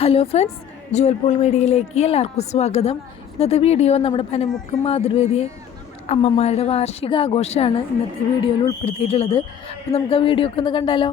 Hello friends Jual Paul മീഡിയയിലേക്ക് എല്ലാവർക്കും സ്വാഗതം. ഇന്നത്തെ വീഡിയോ നമ്മുടെ പനമുക്ക് മാതൃവേദി അമ്മമാരുടെ വാർഷിക ആഘോഷമാണ് ഇന്നത്തെ വീഡിയോയിൽ ഉൾപ്പെടുത്തിയിട്ടുള്ളത്. അപ്പോൾ നമുക്ക് ആ വീഡിയോ ഒക്കെ ഒന്ന് കണ്ടാലോ?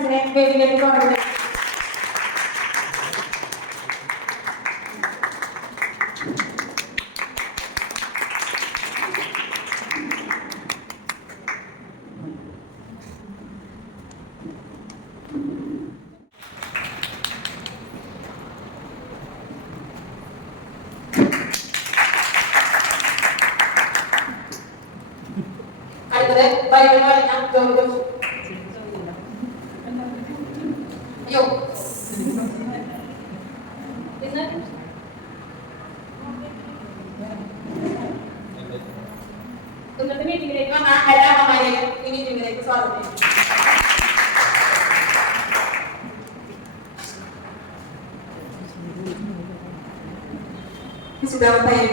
டான்ஸ் ரெண்டு பேர் எடுக்கணும்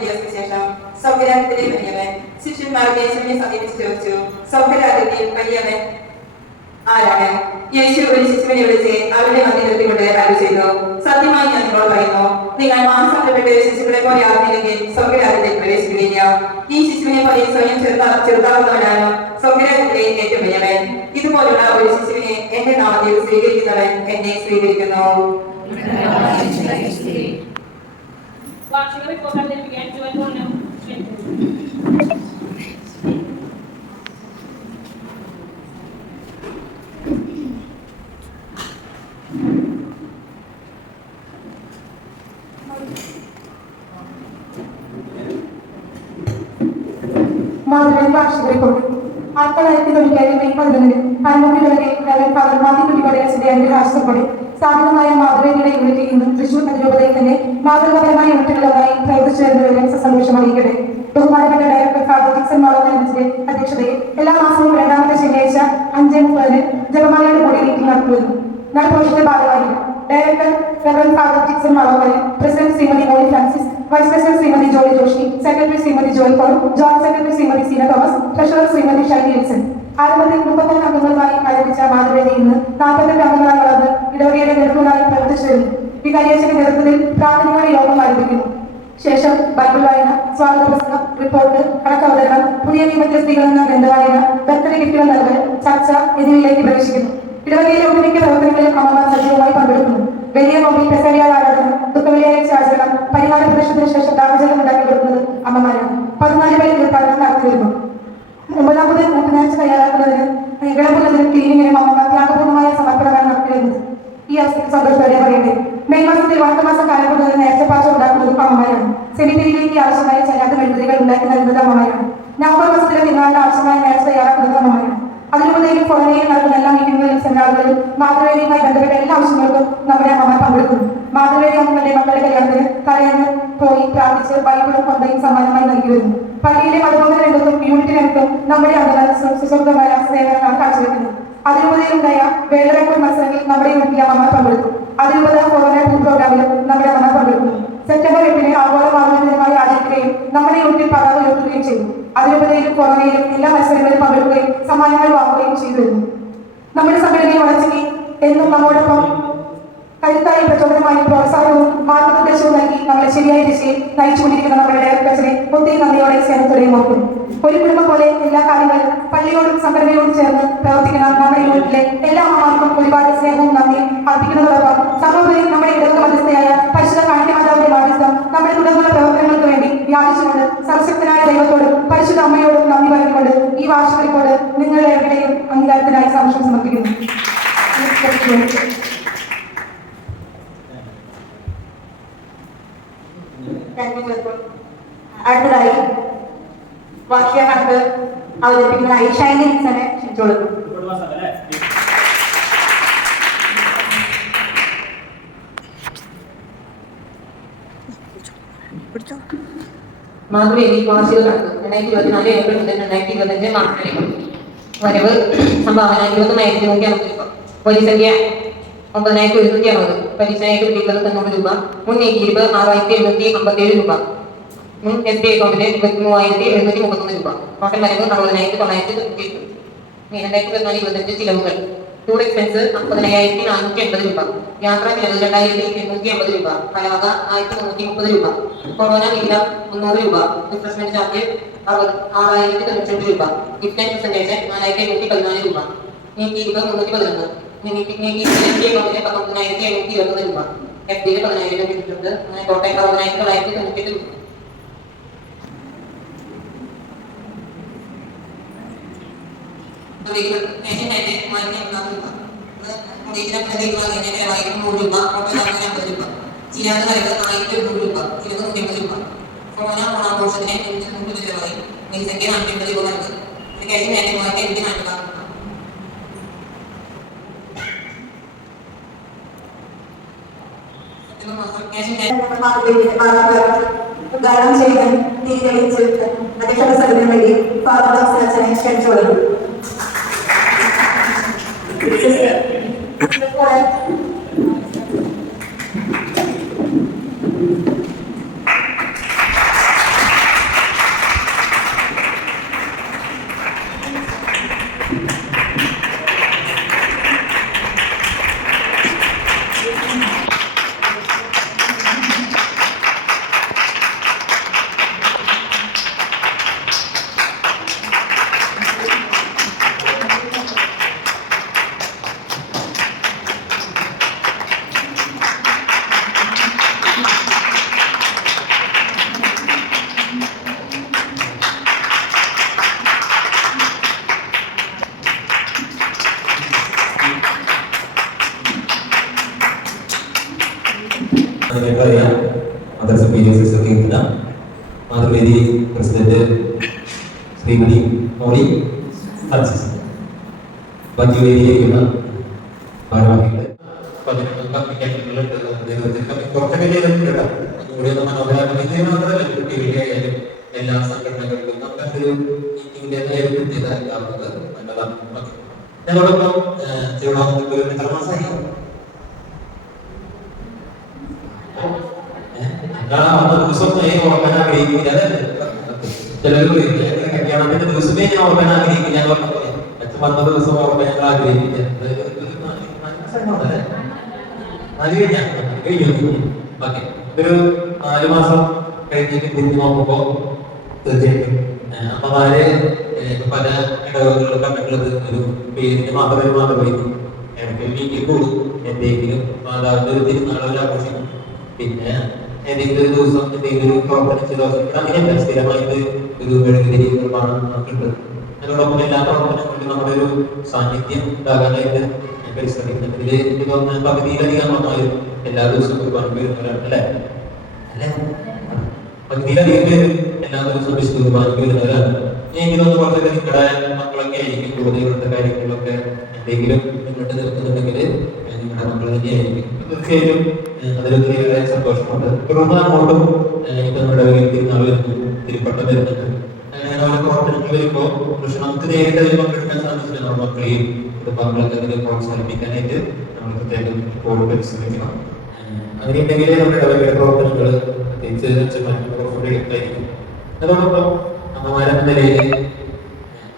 വിദ്യാഭ്യാസ ശേഷം സൗകര്യത്തിലെ വലിയവൻ ശിഷ്യന്മാരുടെ യേശുവിനെ സമീപിച്ച് ചോദിച്ചു സൗകര്യത്തിൽ വലിയവൻ ആരാണ്? യേശു ഒരു ശിശുവിനെ വിളിച്ച് അവരുടെ മധ്യ നിർത്തിക്കൊണ്ട് അരുൾ ചെയ്തു സത്യമായി ഞാൻ നിങ്ങളോട് പറയുന്നു നിങ്ങൾ മാംസപ്പെട്ട ശിശുക്കളെ പോലെ ആകുന്നില്ലെങ്കിൽ സൗകര്യത്തിലെ പ്രവേശിക്കുകയില്ല. ഈ ശിശുവിനെ പോലെ സ്വയം ചെറുതാ ചെറുതാവുന്നവനാണ് സൗകര്യത്തിലെ ഏറ്റവും വലിയവൻ. ഇതുപോലുള്ള ഒരു ശിശുവിനെ എന്റെ നാമത്തിൽ സ്വീകരിക്കുന്നവൻ എന്നെ സ്വീകരിക്കുന്നു. വാർഷിക റിപ്പോർട്ട് അവതരിപ്പിക്കാൻ ജുവൽ പോളിനും ക്ഷണിക്കുന്നു മാതൃകാ വാർഷിക റിപ്പോർട്ട് ആയിരത്തി തൊള്ളായിരത്തി തൊണ്ണൂറ്റി മെയ് പതിനൊന്നിന് കണ്ണൂരിലെ റവൻ ഫാദർ മാതിക്കുട്ടി പടയസിന്റെ അനുരാഷ്ട്രപ്പടി സ്ഥാപിതമായ മാതൃകയുടെ യൂണിറ്റ് ഇന്ന് തൃശൂർ അതിരൂപതയിൽ തന്നെ മാതൃകാപരമായ യൂണിറ്റുകളുമായി പ്രവർത്തിച്ചു വരുന്നവരെ സന്തോഷം അറിയിക്കട്ടെ. ബഹുമാനപ്പെട്ട ഡയറക്ടർ ഫാദർ ഡിക്സൺ മാളവന്റെ അധ്യക്ഷതയിൽ എല്ലാ മാസവും രണ്ടാമത്തെ ശനിയാഴ്ച അഞ്ചേ മുപ്പതിന് ജപമാലയുടെ കൂടി മീറ്റിംഗ് നടത്തുന്നു നടത്തുവർഷത്തെ ഭാഗമായി director federal father Dixon മാളവന് president Shrimati Molly Francis vice president Shrimati Jolly Joshi secretary Shrimati Joy Paul joint secretary Shrimati Seena Thomas treasurer Shrimati Shiny Wilson ആരംഭത്തിൽ മുപ്പത്തൊന്ന് അംഗങ്ങളുമായി ആരംഭിച്ച മാതൃവേദി ഇന്ന് നാൽപ്പത്തെട്ട് അംഗങ്ങളായി വളർന്ന് ഇടവകയുടെ നേതൃത്വമായി പ്രവർത്തിച്ചു വരുന്നു വികാരിയച്ചന്റെ നേതൃത്വത്തിൽ യോഗം ആരംഭിക്കുന്നു. ശേഷം ബൈബിൾ വായന സ്വാഗത പ്രസംഗം റിപ്പോർട്ട് കണക്കവതരണം പുതിയ നിയമത്തിൽ സ്ത്രീകളെന്ന ഗ്രന്ഥവായന ബർത്ത്ഡേ നൽകൽ ചർച്ച എന്നിവയിലേക്ക് പ്രവേശിക്കുന്നു. ഇടവകയിലെ ഒട്ടുമിക്ക പ്രവർത്തനങ്ങളിൽ അമ്മമാർ സജീവമായി പങ്കെടുക്കുന്നു. വലിയ നോമ്പിൽ പെസരിയാൽ ആരാധന ആചരണം പരിഹാര ശേഷം ദാഹജലം ഉണ്ടാക്കി എന്നും നമ്മോടൊപ്പം കരുത്തായി പ്രചോദനമായി പ്രോത്സാഹനവും മാർഗനിർദ്ദേശവും നൽകി നമ്മളെ ശരിയായ ദിശയിൽ നയിച്ചുകൊണ്ടിരിക്കുന്ന നമ്മുടെ ഡയറക്ടേഴ്സിനെ ഒത്തിരി നന്ദിയോടെ സ്നേഹത്തോടെയും ഓർക്കുന്നു. ഒരു കുടുംബം പോലെ എല്ലാ കാര്യങ്ങളും പള്ളിയോടും സംഘടനയോടും ചേർന്ന് പ്രവർത്തിക്കുന്ന നമ്മുടെ യൂണിറ്റിലെ എല്ലാ അമ്മമാർക്കും ഒരുപാട് സ്നേഹവും നന്ദിയും അർപ്പിക്കുന്നതോടൊപ്പം സർവോപരി നമ്മുടെ ഇടതു മധ്യസ്ഥയായ പരിശുദ്ധ കാണിക്കമാതാവിന്റെ ബാധ്യസ്ഥം നമ്മുടെ തുടർന്നുള്ള പ്രവർത്തനങ്ങൾക്ക് വേണ്ടി വ്യാപിച്ചുകൊണ്ട് സർവശക്തനായ ദൈവത്തോടും പരിശുദ്ധ അമ്മയോടും നന്ദി പറഞ്ഞുകൊണ്ട് ഈ വാർഷിക നിങ്ങളുടെ എവിടെയും അംഗീകാരത്തിനായി സമർപ്പിക്കുന്നു. അടുത്തതായി വാർഷിക കണക്ക് അവതരിപ്പിക്കുന്നതായി ഷൈനി വിൽസനെ ക്ഷണിച്ചോളുന്നു. മാതൃവേദി വാർഷിക കണക്ക്. രണ്ടായിരത്തി ഇരുപത്തിനാല് ഏപ്രിൽ മുതൽ രണ്ടായിരത്തി ഇരുപത്തഞ്ച് മാർച്ച് വരെ. വരവ് സംഭാവന ഇരുപത്തൊന്നായിരത്തി നൂറ്റി അറുപത് പൊലിസംഖ്യ ഒമ്പതിനായിരത്തി ഒരുന്നൂറ്റി അറുപത്. പലിശയായിട്ട് കിട്ടുന്നത് തൊണ്ണൂറ് രൂപ. മുൻ നീക്കിയിരിപ്പ് ആറായിരത്തി എഴുന്നൂറ്റി അമ്പത്തേഴ് രൂപ. മുൻ എസ് ബി അക്കൗണ്ടിന് ഇരുപത്തി മൂവായിരത്തി എഴുന്നൂറ്റി മുപ്പത്തൊന്ന് രൂപ. ടോട്ടൽ വരവ് അറുപതിനായിരത്തി തൊള്ളായിരത്തി തൊണ്ണൂറ്റി എട്ട് രണ്ടായിരത്തി ഇരുപത്തിനാല് ഇരുപത്തഞ്ച് ചിലവുകൾ. ടൂർ എക്സ്പെൻസ് അമ്പതിനായിരത്തി നാനൂറ്റി എൺപത് രൂപ. യാത്രാ ചിലവ് രണ്ടായിരത്തി എണ്ണൂറ്റി അമ്പത് രൂപ. പലാക ആയിരത്തി മുന്നൂറ്റി മുപ്പത് രൂപ. കൊറോണ വില മുന്നൂറ് രൂപ. റിഫ്രഷ്മെന്റ് ചാർജ് ആറായിരത്തി തൊണ്ണൂറ്റി രൂപ. ഗിഫ്റ്റ് ആൻഡ് പെർസെന്റേജ് നാലായിരത്തി എണ്ണൂറ്റി പതിനാല് രൂപ. നീക്കി ഇരുപത് മുന്നൂറ്റി പതിനൊന്ന്. നീക്കി നീക്കി അക്കൗണ്ടിന് പത്തൊമ്പതിനായിരത്തി എണ്ണൂറ്റി ഇരുപത് രൂപ എഫ് ഡിയിൽ പതിനായിരം രൂപ കിട്ടിയിട്ടുണ്ട് അങ്ങനെ കോട്ടയം പതിനായിരത്തി തൊള്ളായിരത്തി തൊണ്ണൂറ്റി എട്ട് രൂപ ചിരാത് വരവ് ആയിരത്തി എണ്ണൂറ് രൂപ ചിലവ് നൂറ്റി അമ്പത് രൂപ കൊറോണ ഓണാഘോഷത്തിന് നൂറ് ചിലവായി നെയ്സംഖ്യ നാനൂറ്റി അമ്പത് രൂപ നൽകും ഒരു കഴിഞ്ഞ നേരത്തെ ഉദ്ഘാടനം ചെയ്യാൻ തീരുമാനിച്ച് അധ്യക്ഷ പ്രസംഗത്തിന് വേണ്ടി ഫാദർ ഡോക്ടർ അച്ഛനെ ക്ഷണിച്ചോളുന്നു നിങ്ങൾക്കറിയാം ഉണ്ടാവുന്നത് നല്ലതാണ് ഓക്കേ. ഞങ്ങളോടൊപ്പം എത്ര മാസമായി ആ ദിവസം ഓർക്കാൻ ആഗ്രഹിക്കില്ല ചിലർ കല്യാണത്തിന്റെ ദിവസമേ ഞാൻ ഓർക്കാൻ ആഗ്രഹിക്കും ഞാൻ അച്ഛൻ വന്ന ദിവസം ഓർക്കാൻ ഞങ്ങൾ ആഗ്രഹിക്കില്ല ഒരു നാല് മാസം കഴിഞ്ഞിട്ട് കുഞ്ഞു നോക്കുമ്പോ തീർച്ചയായിട്ടും അമ്മമാരെ പല ഇടവകളിലും കണ്ടിട്ടുള്ളത് ഒരു പേരിന് മാത്രമേ മാത്രമേ ഇടയ്ക്ക് വീട്ടിൽ എന്തെങ്കിലും മാതാവിന്റെ ഒരു ആഘോഷിക്കും. പിന്നെ ഏതെങ്കിലും ഒരു ദിവസം എന്തെങ്കിലും ഒരു പ്രവർത്തനം ദിവസം അങ്ങനെയല്ല സ്ഥിരമായിട്ട് ഒരു മെഴുകുതിരി നിർമ്മാണം നമുക്കുണ്ട് അതിനോടൊപ്പം എല്ലാ പ്രവർത്തനങ്ങളിലും നമ്മുടെ ഒരു സാന്നിധ്യം ഉണ്ടാകാനായിട്ട് ഞാൻ പരിശ്രമിക്കുന്നുണ്ട് ഇതിൽ എനിക്ക് തോന്നുന്ന പകുതിയിലധികം വന്നാലും എല്ലാ ദിവസവും കുർബാന വരുന്നവരാണ് അല്ലേ? അല്ലേ? പകുതിയിലധികം പേര് എല്ലാ ദിവസവും വിശുദ്ധ കുർബാനയ്ക്ക് ഞാൻ എനിക്ക് വളരെ നിങ്ങളുടെ മക്കളൊക്കെ ആയിരിക്കും കൂടുതൽ ഇവിടുത്തെ കാര്യങ്ങളിലൊക്കെ എന്തെങ്കിലും മുന്നോട്ട് നിർത്തുന്നുണ്ടെങ്കിൽ നിങ്ങളുടെ മക്കൾ തന്നെയായിരിക്കും തീർച്ചയായും അതിലൊത്തിരിയേറെ സന്തോഷമുണ്ട്. തുടർന്ന് അങ്ങോട്ടും ഇപ്പൊ നമ്മുടെ തിരുനാൾ വരുന്നു തിരുപ്പട്ടം വരുന്നുണ്ട്. അങ്ങനെ ഓരോ പ്രവർത്തനങ്ങൾ നേരിട്ട് പങ്കെടുക്കാൻ സാധിച്ചില്ല. നമ്മുടെ മക്കളെയും കുടുംബാംഗങ്ങളൊക്കെ അതിൽ പ്രോത്സാഹിപ്പിക്കാനായിട്ട് നമ്മൾ പ്രത്യേകം ഇപ്പോൾ പരിശ്രമിക്കണം. ഏഹ് അങ്ങനെയുണ്ടെങ്കിൽ നമ്മുടെ ഇടവകയുടെ പ്രവർത്തനങ്ങൾ അച്ഛന്മാർക്ക് കുറച്ചുകൂടി എളുപ്പമായിരിക്കും അതോടൊപ്പം അമ്മമാരെന്ന നിലയിൽ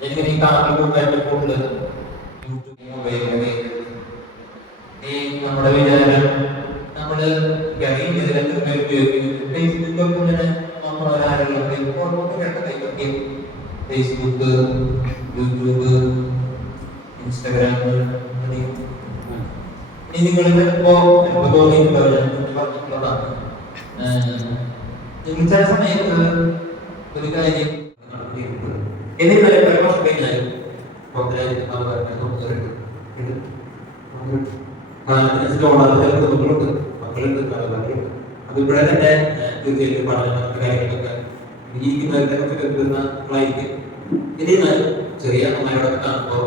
എനിക്കിനി കാണുമ്പോൾ കൂടുതൽ യൂട്യൂബ് മൊബൈലിലൊക്കെ ഈ നമ്മുടെ വിചാരം നമ്മൾ ഇതിലൊക്കെ ഉപയോഗിക്കുന്നു. ഫേസ്ബുക്ക് ഒക്കെ ഇങ്ങനെ ഫേസ്ബുക്ക് യൂട്യൂബ് ഇൻസ്റ്റാഗ്രാം ഇനി സമയത്ത് ഒരു കാര്യം എന്നിട്ട് തന്നെ ചെറിയ അമ്മയോടൊക്കെ കാണുമ്പോൾ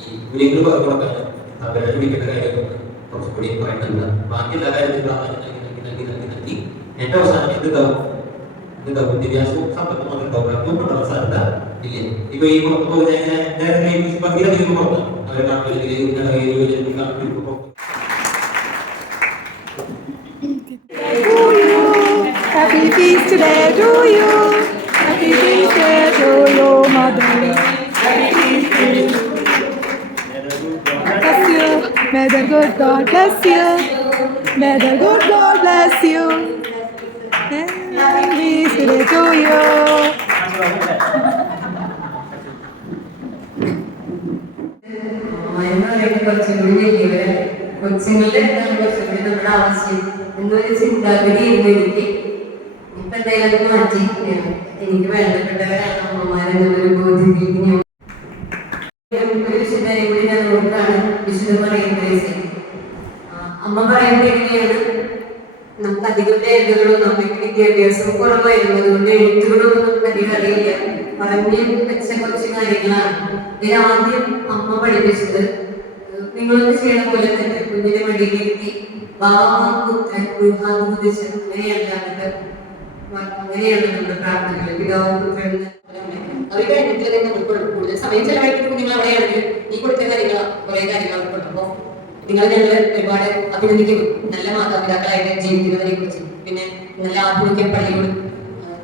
ഈ കുഞ്ഞുങ്ങൾ പറഞ്ഞു കൊടുക്കാൻ അവരെ വിളിക്കേണ്ട கொஞ்சம் Happy feast to you. Happy feast to you, Madhuri. May the good God bless you. May the good God bless you. Happy feast day to you. അമ്മമാരുടെ കുറച്ചുകൂടി വലിയവരെ കൊച്ചുങ്ങളുടെ എന്താണ് കുറച്ചുകൂടി നമ്മുടെ ആവശ്യം എന്നൊരു ചിന്താഗതി ഇന്ന് എനിക്ക് ഇപ്പൊ എന്തായാലും അത് പറഞ്ഞു വെച്ച കുറച്ച് കാര്യങ്ങളാണ്. ഇതിൽ ആദ്യം അമ്മ പഠിപ്പിച്ചത്. നിങ്ങളൊക്കെ ചെയ്യണ പോലെ തന്നെ കുഞ്ഞിനെ മടിയിലിരുത്തി ഭാവപുത്രൻ ഗൃഹാനുദിച്ച് അങ്ങനെയാണ് നമുക്ക് അങ്ങനെയാണ് നമ്മുടെ പ്രാർത്ഥനകൾ പിതാവും പുത്രൻ അവർ കഴിഞ്ഞിട്ട് തന്നെ കൂടുതൽ സമയം ചെലവായിട്ട് നിങ്ങൾ അവിടെയാണെങ്കിൽ ഈ കൊടുത്ത കാര്യങ്ങൾ കുറെ കാര്യങ്ങൾ അവർക്കുണ്ട് അപ്പോൾ നിങ്ങൾ ഒരുപാട് അഭിനന്ദിക്കുന്നു. നല്ല മാതാപിതാക്കളായിട്ട് ജീവിക്കുന്നവരെ കുറിച്ച് പിന്നെ നല്ല ആഭിമുഖ്യം പള്ളിയോട്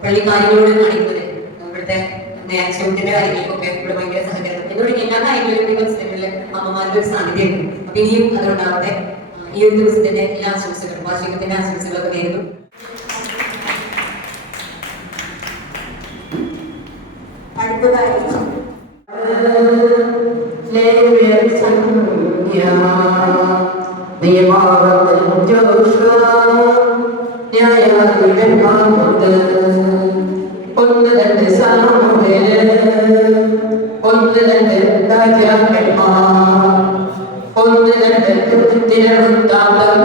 പള്ളി കാര്യങ്ങളോട് കാണിക്കുന്നത്. ഇവിടുത്തെ നേച്ചറിന്റെ കാര്യങ്ങൾക്കൊക്കെ ഇവിടെ ഭയങ്കര സഹകരണം. എന്നോട് എല്ലാ കാര്യങ്ങളിലും ഈ അമ്മമാരുടെ ഒരു സാന്നിധ്യമുണ്ട് അപ്പൊ ഇനിയും അതുണ്ടാവട്ടെ. ഈ ഒരു ദിവസത്തിന്റെ എല്ലാ ആശംസകളും വാർഷികത്തിന്റെ ആശംസകളൊക്കെ നേരുന്നു. അടുത്തതായി ഒന്ന് രണ്ട് സാമുവേൽ ഒന്ന് രണ്ട് രാജാക്കന്മാർ ഒന്ന് രണ്ട് തിരുവൃത്താന്തം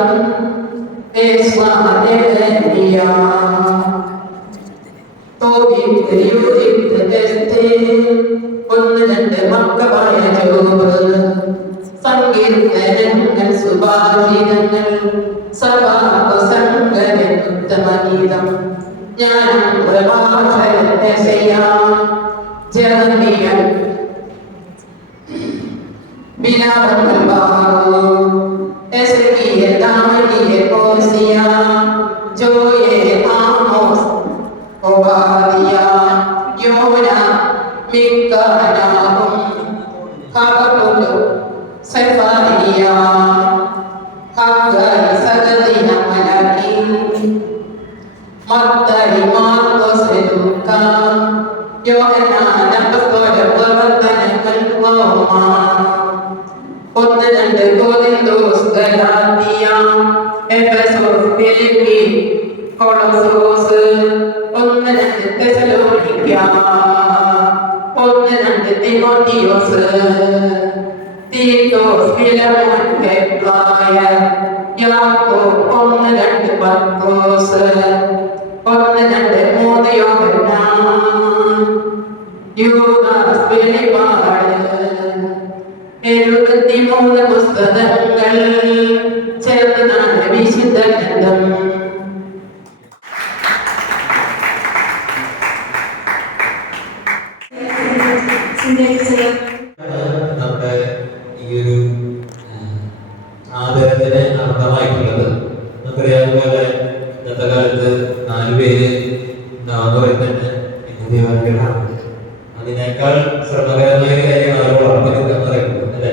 ഒന്ന് രണ്ട് മക്കളായ ജോബ്. സങ്കീർത്തനങ്ങൾ സുഭാഷിതങ്ങൾ സഭാസംഗീതം ഞാൻ പ്രഭാഷണത്തെ ചെയ്യാം ജനനീയം വിലാപങ്ങൾ ബാബു എസ്കിയ താമണിയെ കോസിയ ജോയെ ആമോസ് ഒബാദിയ യോന മിക്കാനാകും ഹബക്കുലു സഫാരിയ ഹബ്ബരി ഒന്ന് രണ്ട് തെസലോണിക്ക ഒന്ന് രണ്ട് തിമോത്തിയോസ് തീത്തോസ് ഫിലമോൻ പെപ്ലായ യാക്കോബ് ഒന്ന് രണ്ട് പത്രോസ് ഒന്ന് രണ്ട് മൂന്ന് യോഹന്നാൻ യൂദാസ് വെളിപാട് എഴുപത്തിമൂന്ന് പുസ്തകങ്ങൾ വിശുദ്ധ ഗ്രന്ഥം നമ്മുടെ ഈ ഒരു ഉം, ആദരത്തിന് അർത്ഥമായിട്ടുള്ളത് നമുക്കറിയാം പോലെ ഇന്നത്തെ കാലത്ത് നാല് പേര് ഉണ്ടാവുന്നവരെ തന്നെ ദേവാലയങ്ങളാണ് അതിനേക്കാൾ ശ്രമകരമായ ഒരു കാര്യമാണ് അവർ വളർത്തിയെടുക്കുക എന്ന് പറയുന്നത് അല്ലേ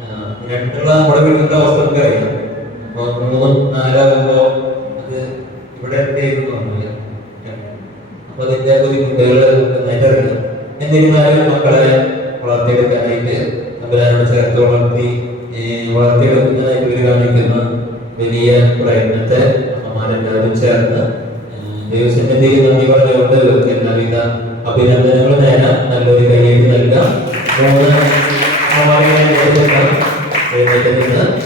ആ, രണ്ടുള്ള നമ്മുടെ വീട്ടിലത്തെ അവസ്ഥ നമുക്കറിയാം അപ്പൊ മൂന്നും നാലാകുമ്പോ അത് ഇവിടെ എത്തിയിരുന്നു പറഞ്ഞില്ല അപ്പൊ അതിന്റെ ബുദ്ധിമുട്ടുകൾ നന്നായിട്ട് അറിയാം എന്നിരുന്നാലും മക്കളെ വളർത്തിയെടുക്കാനായിട്ട് അവരോട് ചേർത്ത് വളർത്തി ഈ വളർത്തിയെടുക്കുന്നതായിട്ട് ഇവർ കാണിക്കുന്ന വലിയ പ്രയത്നത്തെ അമ്മമാരെല്ലാവരും ചേർന്ന് ദൈവസന്നിധിയിൽ നന്ദി പറഞ്ഞുകൊണ്ട് ഇവർക്ക് എല്ലാവിധ അഭിനന്ദനങ്ങൾ നേരാം നല്ലൊരു കൈയ്യടി നൽകാം. എഴുന്നേറ്റ് നിന്ന്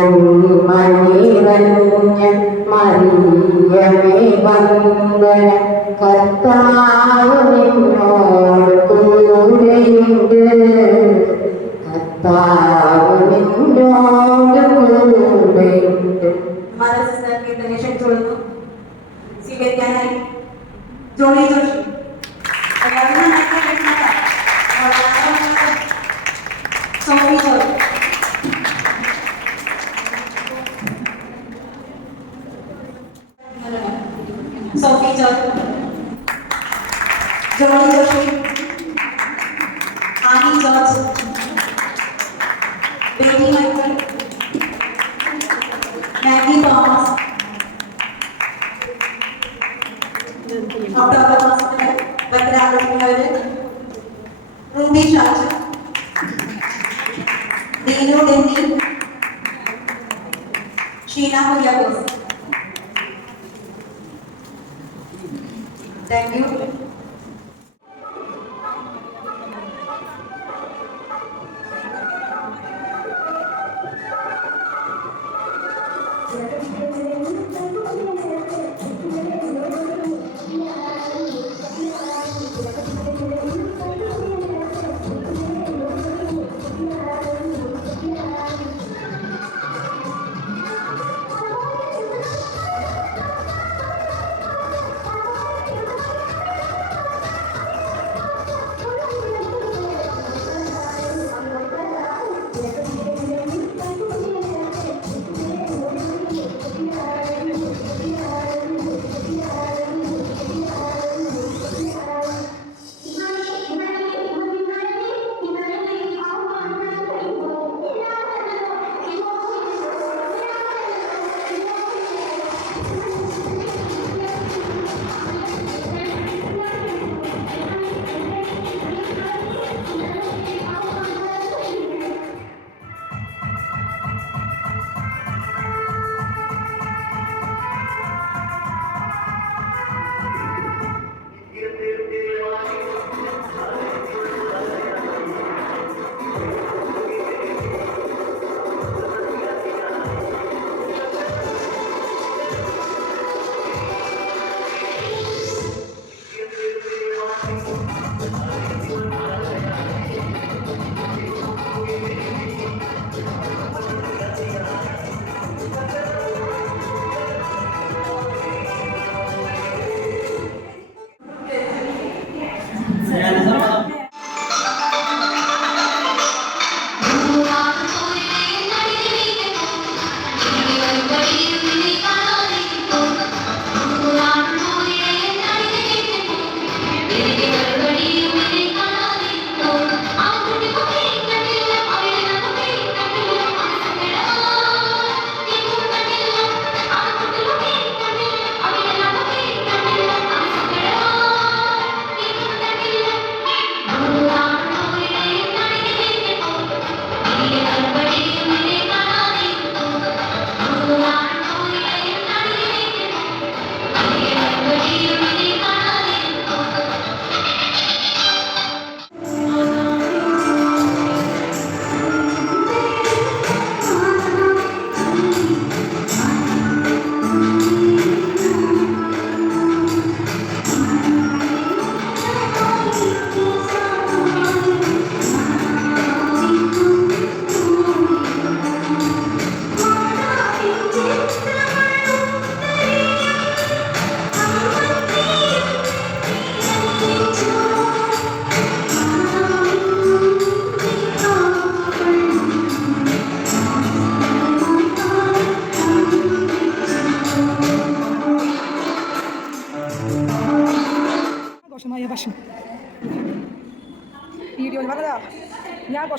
നന്മണിറഞ്ഞ മറിയമേ വന്ദന. കർത്താവ് very high work.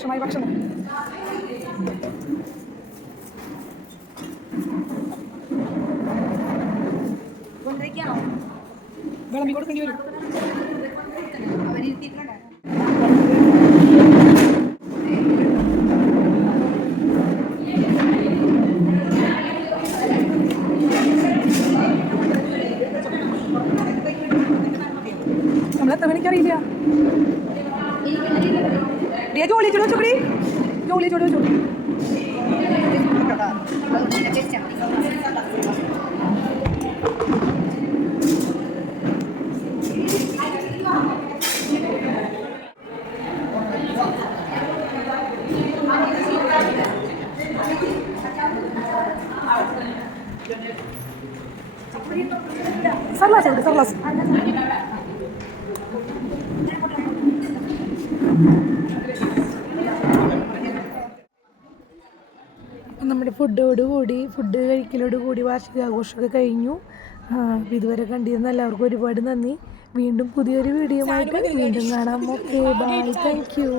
ആഘോഷമായ ഭക്ഷണം ഇതോടുകൂടി ഫുഡ് കഴിക്കലോടുകൂടി വാർഷികാഘോഷമൊക്കെ കഴിഞ്ഞു. ഇതുവരെ കണ്ടിരുന്ന എല്ലാവർക്കും ഒരുപാട് നന്ദി. വീണ്ടും പുതിയൊരു വീഡിയോ ആയിട്ട് വീണ്ടും കാണാം. Okay bye thank you